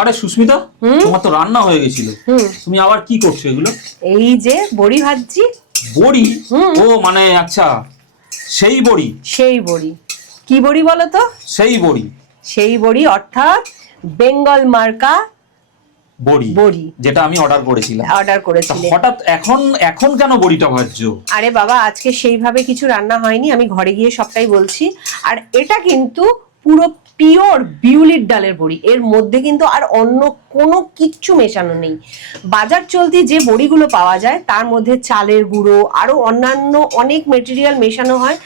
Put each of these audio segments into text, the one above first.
আরে সুস্মিতা? তোমার তো রান্না হয়ে গেছিল। তুমি আবার কি করছ এগুলো? এই যে বড়ি ভাজছি। বড়ি? ও মানে আচ্ছা সেই বড়ি। সেই বড়ি। কি বড়ি বলো তো? সেই বড়ি। সেই বড়ি অর্থাৎ বেঙ্গল মার্কা বড়ি বড়ি। যেটা আমি অর্ডার করেছিলাম। অর্ডার তা করেছিলে হঠাৎ এখন এখন কেন বড়িটা ভাজছো? আরে বাবা আজকে সেইভাবে কিছু রান্না হয়নি আমি ঘরে গিয়ে সবটাই বলছি। আর এটা কিন্তু পুরো পিওর বিউলির ডালের বড়ি। এর মধ্যে কিন্তু আর অন্য কোনো কিচ্ছু মেশানো নেই। বাজার চলতি যে বড়িগুলো পাওয়া যায়, তার মধ্যে চালের গুঁড়ো, আরও অন্যান্য অনেক মেটেরিয়াল মেশানো হয়,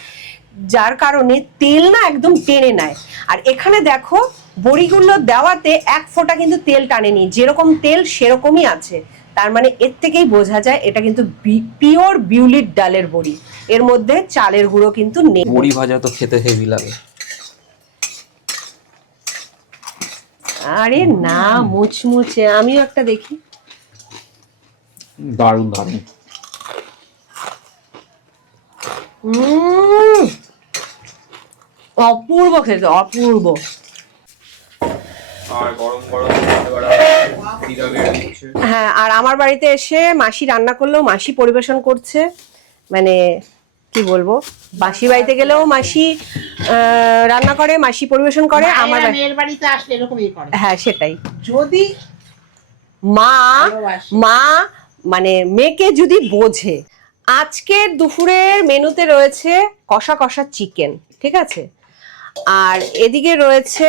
যার কারণে তেল না একদম টেনে নেয়। আর এখানে দেখো, বড়িগুলো দেওয়াতে এক ফোঁটা কিন্তু তেল টানেনি। যেরকম তেল, সেরকমই আছে। তার মানে এর থেকেই বোঝা যায়, এটা কিন্তু পিওর বিউলির ডালের বড়ি। এর মধ্যে চালের গুঁড়ো কিন্তু নেই। বড়ি ভাজা তো খেতে হেভি লাগে। আরে না মুচমুচে আমিও একটা দেখি। দারুণ দারুণ। অপূর্ব খেতে অপূর্ব। হ্যাঁ আর আমার বাড়িতে এসে মাসি রান্না করলেও মাসি পরিবেশন করছে মানে কি বলব? মাসি বাড়িতে গেলেও মাসি রান্না করে মাসি পরিবেশন করে আমার বাড়িতে আসলে এরকমই করে। হ্যাঁ সেটাই। যদি মা মা মানে মেয়েকে যদি বোঝে আজকের দুপুরের মেনুতে রয়েছে কষা কষা চিকেন ঠিক আছে? আর এদিকে রয়েছে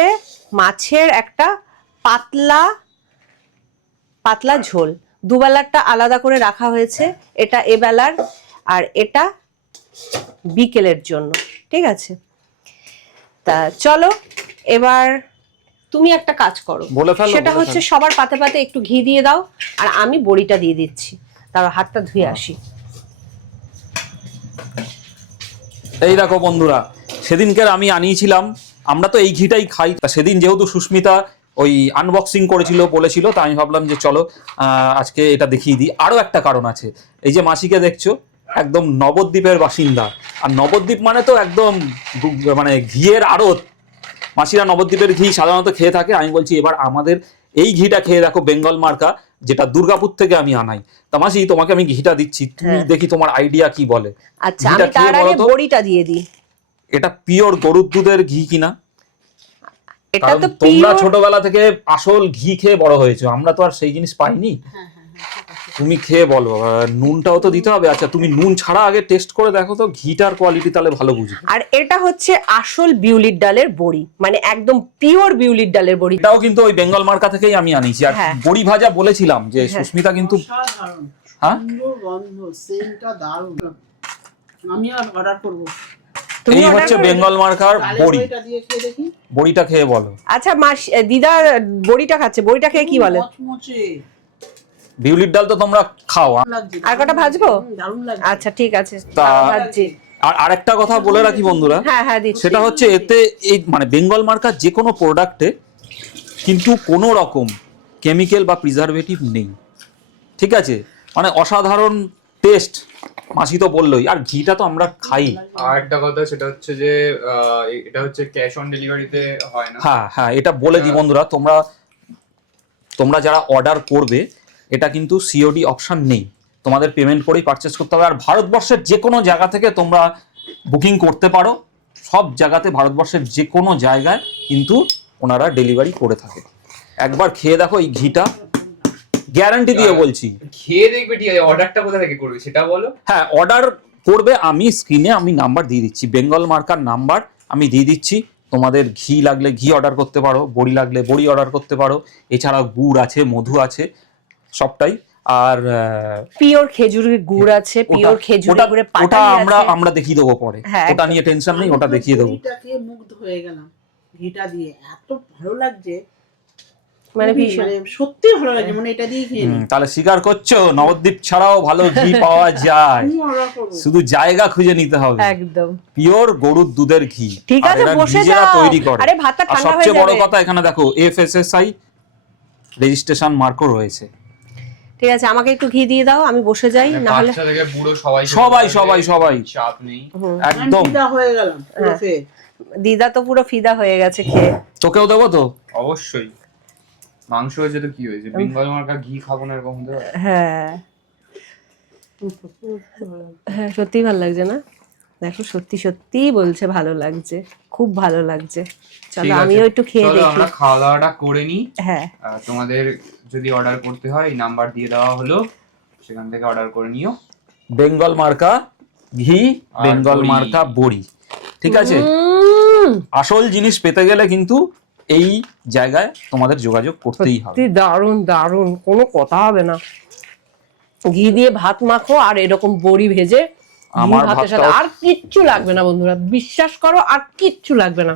মাছের একটা পাতলা পাতলা ঝোল। দুবেলারটা আলাদা করে রাখা হয়েছে এটা এবেলার আর এটা বিকেলের জন্য ঠিক আছে? তা চলো এবার তুমি একটা কাজ করো। সেটা হচ্ছে সবার পাতে পাতে একটু ঘি দিয়ে দাও আর আমি বড়িটা দিয়ে দিচ্ছি। তার হাতটা ধুয়ে হ্যাঁ। আসি। এই দেখো বন্ধুরা সেদিনকে আমি আনিয়েছিলাম আমরা তো এই ঘিটাই খাই। সেদিন যেহেতু সুস্মিতা ওই আনবক্সিং করেছিল বলেছিল তা আমি ভাবলাম যে চলো আহ, আজকে এটা দেখিয়ে দিই। আরও একটা কারণ আছে এই যে মাসিকে দেখছ একদম নবদ্বীপের বাসিন্দা। আর নবদ্বীপ মানে তো একদম মানে ঘিয়ের আড়ত। মাসিরা নবদ্বীপের ঘি সাধারণত খেয়ে থাকে। আমি বলছি এবার আমাদের এই ঘিটা খেয়ে দেখো বেঙ্গল মার্কা যেটা দুর্গাপুর থেকে আমি আনাই। তা মাসি তোমাকে আমি ঘিটা দিচ্ছি। তুমি হ্যাঁ। দেখি তোমার আইডিয়া কি বলে। আচ্ছা আমি তার আগে বড়িটা দিয়ে দিই। এটা পিওর গরুর দুধের ঘি কিনা? এটা তো তোমরা ছোটবেলা থেকে আসল ঘি খেয়ে বড় হয়েছো। আমরা তো আর সেই জিনিস পাইনি। তুমি খেয়ে বলো নুনটাও তো দিতে হবে। আচ্ছা তুমি নুন ছাড়া আগে টেস্ট করে দেখো তো ঘিটার কোয়ালিটি তাহলে ভালো বুঝবে। আর এটা হচ্ছে আসল বিউলির ডালের বড়ি মানে একদম পিওর বিউলির ডালের বড়ি। এটাও কিন্তু ওই বেঙ্গল মার্কা থেকেই আমি আনিয়েছি। আর হ্যাঁ। বড়ি ভাজা বলেছিলাম যে সুস্মিতা কিন্তু হ্যাঁ? সুন্দর গন্ধ সেন্টটা দারুণ। আমি আর অর্ডার করব। তুমি এই হচ্ছে বেঙ্গল মার্কার বড়ি। বড়িটা খেয়ে দেখি। বড়িটা খেয়ে বলো। আচ্ছা মাস দিদা বড়িটা খাচ্ছে। বড়িটা খেয়ে কি বলে? মচমচে। বিউলির ডাল তো তোমরা খাও আর কটা ভাজবো? আচ্ছা ঠিক আছে। ভাজছি আর আরেকটা কথা বলে রাখি বন্ধুরা হ্যাঁ হ্যাঁ সেটা হচ্ছে এতে এই মানে বেঙ্গল মার্কার যে কোনো প্রোডাক্টে কিন্তু কোনো রকম কেমিক্যাল বা প্রিজারভেটিভ নেই। ঠিক আছে? মানে অসাধারণ টেস্ট মাসি তো বললোই। আর ঘিটা তো আমরা খাই। আর একটা কথা সেটা হচ্ছে যে এটা হচ্ছে ক্যাশ অন ডেলিভারিতে হয় না? হ্যাঁ হ্যাঁ এটা বলে দিই বন্ধুরা তোমরা তোমরা যারা অর্ডার করবে এটা কিন্তু সিওডি অপশান নেই। তোমাদের পেমেন্ট করেই পারচেস করতে হবে। আর ভারতবর্ষের যে কোনো জায়গা থেকে তোমরা বুকিং করতে পারো। সব জায়গাতে ভারতবর্ষের যে কোনো জায়গায় কিন্তু ওনারা ডেলিভারি করে থাকে। একবার খেয়ে দেখো এই ঘিটা। গ্যারান্টি দিয়ে বলছি। খেয়ে দেখবে ঠিক আছে। অর্ডারটা কোথা থেকে করবে সেটা বলো। হ্যাঁ অর্ডার করবে আমি স্ক্রিনে আমি নাম্বার দিয়ে দিচ্ছি। বেঙ্গল মার্কার নাম্বার আমি দিয়ে দিচ্ছি। তোমাদের ঘি লাগলে ঘি অর্ডার করতে পারো বড়ি লাগলে বড়ি অর্ডার করতে পারো। এছাড়া গুড় আছে মধু আছে। সবটাই। আর আহ, পিওর খেজুরের গুড় আছে পিওর ওটা- খেজুরের গুড়ের ওটা আমরা আমরা দেখিয়ে দেবো পরে। হ্যাঁ, ওটা নিয়ে টেনশন নেই ওটা দেখিয়ে দেবো। মুগ্ধ হয়ে গেলাম। ঘিটা দিয়ে এত ভালো লাগছে। মানে ভীষণ মানে সত্যি ভালো লাগছে মানে এটা দিয়ে খেয়ে তাহলে স্বীকার করছ? নবদ্বীপ ছাড়াও ভালো ঘি পাওয়া যায়। শুধু জায়গা খুঁজে নিতে হবে। একদম। পিওর গরুর দুধের ঘি। ঠিক আছে, বসে যাও। তৈরি করে। আরে ভাতটা ঠান্ডা হয়ে যাবে সবচেয়ে বড় কথা এখানে দেখো এফএসএসআই রেজিস্ট্রেশন মার্কও রয়েছে। ঠিক আছে আমাকে একটু ঘি দিয়ে দাও আমি বসে যাই মানে না হলে সবাই সবাই, সবাই। চাপ নেই। একদম। হয়ে হ্যাঁ। দিদা তো পুরো ফিদা হয়ে গেছে খেয়ে। তোকেও দেবো তো? অবশ্যই। মাংস হয়েছে তো কি হয়েছে? বেঙ্গল মার্কা ঘি খাব না এরকম হ্যাঁ। হ্যাঁ সত্যি ভালো লাগছে না? দেখো সত্যি সত্যি বলছে ভালো লাগছে। খুব ভালো লাগছে। চলো আমিও একটু খেয়ে দেখি। আমরা খাওয়া দাওয়াটা করে নিই হ্যাঁ। তোমাদের যদি অর্ডার করতে হয় এই নাম্বার দিয়ে দেওয়া হলো সেখান থেকে অর্ডার করে নিও। বেঙ্গল মার্কা ঘি বেঙ্গল মার্কা বড়ি। ঠিক আছে? আসল জিনিস পেতে গেলে কিন্তু এই জায়গায় তোমাদের যোগাযোগ করতেই হবে। সত্যি দারুণ দারুণ। কোনো কথা হবে না। ঘি দিয়ে ভাত মাখো আর এরকম বড়ি ভেজে আমার ভাতের সাথে। আর কিচ্ছু লাগবে না বন্ধুরা। বিশ্বাস করো আর কিচ্ছু লাগবে না।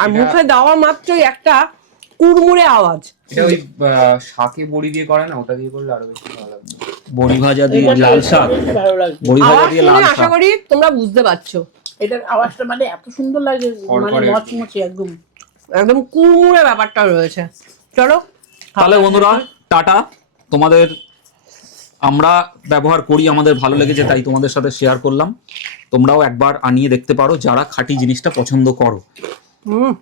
আর মুখে দেওয়া মাত্রই একটা কুড়মুড়ে আওয়াজ। এটা ওই শাকে বড়ি দিয়ে করে না? ওটা দিয়ে করলে আরও বেশি ভালো লাগবে। বড়ি ভাজা দিয়ে লাল শাক। বড়ি ভাজা দিয়ে লাল আশা করি তোমরা বুঝতে পারছ। এটার আওয়াজটা মানে এত সুন্দর লাগে মানে মচমচে একদম। একদম কুড়মুড়ে ব্যাপারটা রয়েছে। চলো তাহলে বন্ধুরা টাটা। তোমাদের আমরা ব্যবহার করি আমাদের ভালো লেগেছে তাই তোমাদের সাথে শেয়ার করলাম। তোমরাও একবার আনিয়ে দেখতে পারো যারা খাঁটি জিনিসটা পছন্দ করো। হুম।